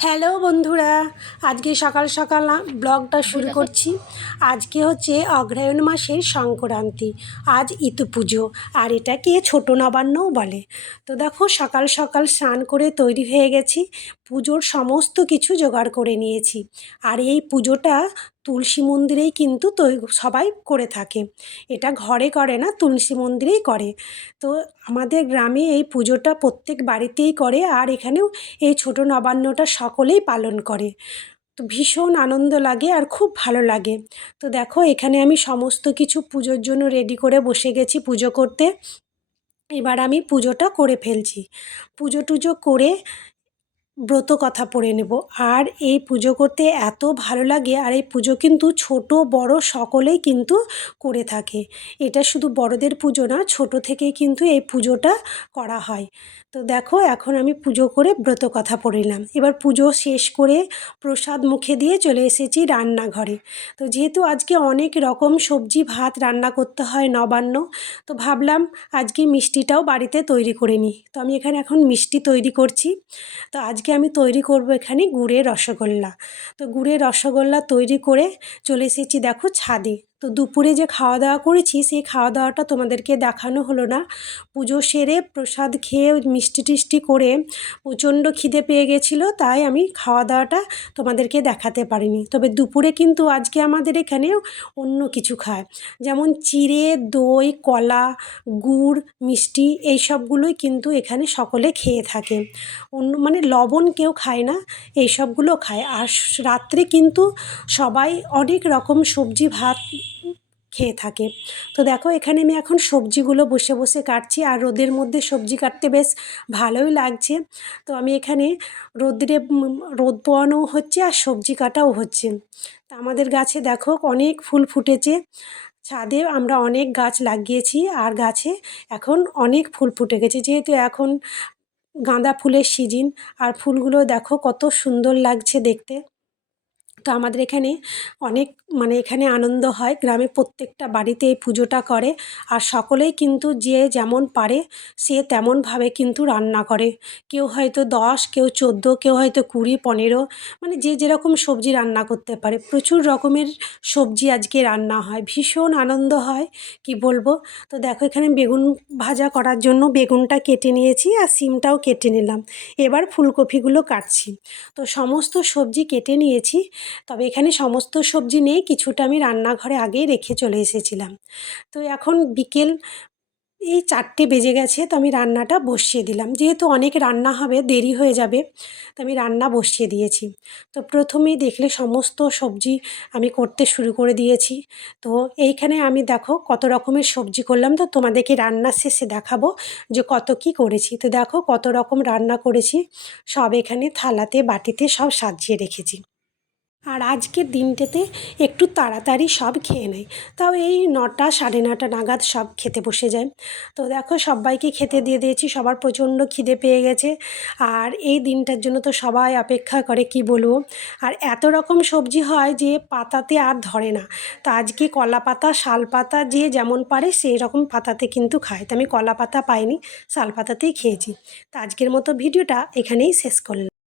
Hello বন্ধুরা আজকে সকাল সকাল ব্লগটা শুরু করছি। আজকে হচ্ছে অগ্রায়ণ মাসের সংক্রান্তি আজ ইতু পুজো আর এটাকে ছোট নবান্নও বলে। তো দেখো সকাল সকাল স্নান করে তৈরি হয়ে গেছি পুজোর সমস্ত কিছু জোগাড় করে নিয়েছি। আর এই পুজোটা তুলসী মন্দিরেই কিন্তু তৈ, সবাই করে থাকে। এটা ঘরে করে না, তুলসী মন্দিরেই করে। তো আমাদের গ্রামে এই পুজোটা প্রত্যেক বাড়িতেই করে আর এখানেও এই ছোট নবান্নটা সকলেই পালন করে। তো ভীষণ আনন্দ লাগে আর খুব ভালো লাগে। তো দেখো, এখানে আমি সমস্ত কিছু পুজোর জন্য রেডি করে বসে গেছি পুজো করতে। এবার আমি পুজোটা করে ফেলছি। পুজো টুজো করে ব্রত কথা পড়ে নেব। আর এই পুজো করতে এত ভালো লাগে, আর এই পুজো কিন্তু ছোট, বড় সকলেই কিন্তু করে থাকে। এটা শুধু বড়দের পুজো না, ছোট থেকেই কিন্তু এই পুজোটা করা হয়। তো দেখো, এখন আমি পুজো করে ব্রত কথা পড়িলাম এবার পুজো শেষ করে প্রসাদ মুখে দিয়ে চলে এসেছি রান্নাঘরে। তো যেহেতু আজকে অনেক রকম সবজি, ভাত রান্না করতে হয় নবান্ন, তো ভাবলাম আজকে মিষ্টিটাও বাড়িতে তৈরি করে নিই। তো আমি এখানে এখন মিষ্টি তৈরি করছি। তো আজকে আমি তৈরি করব এখানে গুড়ের রসগোল্লা। তো গুড়ের রসগোল্লা তৈরি করে চলে এসেছি, দেখো ছাদে। তো দুপুরে যে খাওয়া দাওয়া করেছি, সেই খাওয়া দাওয়াটা তোমাদেরকে দেখানো হলো না। পুজো সেরে প্রসাদ খেয়ে মিষ্টি টিষ্টি করে প্রচণ্ড খিদে পেয়ে গেছিল, তাই আমি খাওয়া দাওয়াটা তোমাদেরকে দেখাতে পারিনি। তবে দুপুরে কিন্তু আজকে আমাদের এখানে অন্য কিছু খায়। যেমন চিড়ে, দই, কলা, গুড়, মিষ্টি এই সবগুলোই কিন্তু এখানে সকলে খেয়ে থাকে। অন্য মানে লবণ কেউ খায় না, এই সবগুলো খায়। আর রাত্রে কিন্তু সবাই অনেক রকম সবজি ভাত খেয়ে থাকে। তো দেখো, এখানে আমি এখন সবজিগুলো বসে বসে কাটছি আর রোদের মধ্যে সবজি কাটতে বেশ ভালোই লাগছে। তো আমি এখানে রোদ্রে রোদ পোয়ানোও হচ্ছে আর সবজি কাটাও হচ্ছে। তা আমাদের গাছে দেখো, অনেক ফুল ফুটেছে। ছাদে আমরা অনেক গাছ লাগিয়েছি আর গাছে এখন অনেক ফুল ফুটে গেছে। যেহেতু এখন গাঁদা ফুলের সিজন, আর ফুলগুলো দেখো কত সুন্দর লাগছে দেখতে। তো আমাদের এখানে অনেক মানে এখানে আনন্দ হয়। গ্রামে প্রত্যেকটা বাড়িতে এই পুজোটা করে আর সকলেই কিন্তু যে যেমন পারে সে তেমনভাবে কিন্তু রান্না করে। কেউ হয়তো দশ, কেউ চোদ্দ, কেউ হয়তো কুড়ি, পনেরো মানে যে যেরকম সবজি রান্না করতে পারে। প্রচুর রকমের সবজি আজকে রান্না হয়। ভীষণ আনন্দ হয়, কি বলব? তো দেখো এখানে বেগুন ভাজা করার জন্য বেগুনটা কেটে নিয়েছি আর সিমটাও কেটে নিলাম। এবার ফুলকপিগুলো কাটছি। তো সমস্ত সবজি কেটে নিয়েছি। তবে এখানে সমস্ত সবজি নেই, কিছুটা আমি রান্নাঘরে আগেই রেখে চলে এসেছিলাম। তো এখন বিকেল এই চারটে বেজে গেছে, তো আমি রান্নাটা বসিয়ে দিলাম। যেহেতু অনেক রান্না হবে, দেরি হয়ে যাবে, তো আমি রান্না বসিয়ে দিয়েছি। তো প্রথমেই দেখলে সমস্ত সবজি আমি করতে শুরু করে দিয়েছি। তো এইখানে আমি দেখো কত রকমের সবজি করলাম। তো তোমাদেরকে রান্না শেষে দেখাবো যে কত কি করেছি। তো দেখো কত রকম রান্না করেছি। সব এখানে থালাতে, বাটিতে সব সাজিয়ে রেখেছি। আর আজকের দিনটাতে একটু তাড়াতাড়ি সব খেয়ে নেয় তাও এই নটা, সাড়ে নটা নাগাদ সব খেতে বসে যায়। তো দেখো সবাইকে খেতে দিয়ে দিয়েছি, সবার প্রচণ্ড খিদে পেয়ে গেছে। আর এই দিনটার জন্য তো সবাই অপেক্ষা করে, কি বলব? আর এত রকম সবজি হয় যে পাতাতে আর ধরে না। তো আজকে কলা পাতা, শাল পাতা যে যেমন পারে সেই রকম পাতাতে কিন্তু খায়। তো আমি কলা পাতা পাইনি, শাল পাতাতেই খেয়েছি। তো আজকের মতো ভিডিওটা এখানেই শেষ করলাম।